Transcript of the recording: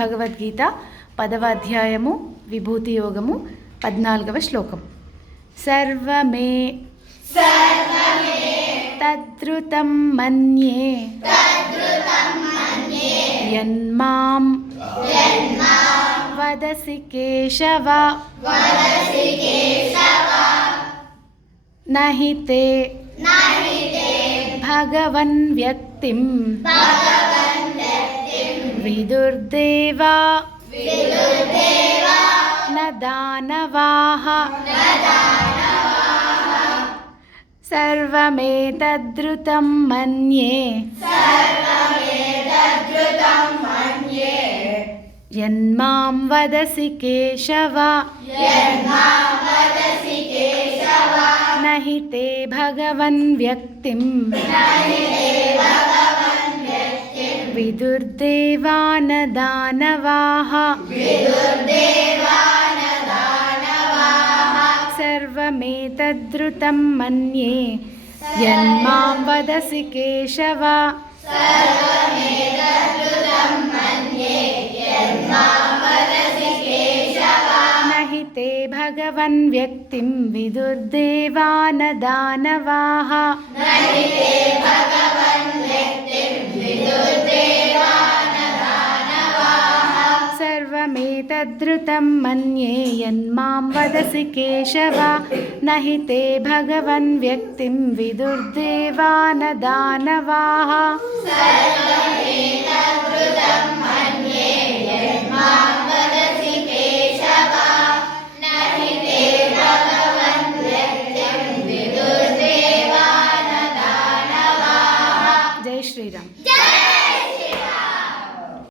భగవద్గీత 10వ అధ్యాయము విభూతి యోగము 14వ శ్లోకం. సర్వమే తద్రుతం మన్యే యన్మాం వదసి కేశవ నహి తే భగవన్ వ్యక్తిం విదుర్దేవా న దానవాః సర్వమేతద్రుతం మన్యే యన్మాం వదసి కేశవ నహి తే భగవన్ వ్యక్తిం విదుర్దేవా న దానవాః సర్వమేతద్రుతం మన్యే యన్మాం వదసి కేశవ నహి తే భగవన్ వ్యక్తిం విదుర్దేవా న దానవాః సర్వమేతద్రుతం మన్యే యన్మాం వదసి కేశవ నహి తే భగవన్ వ్యక్తిం విదుర్దేవా న దానవాః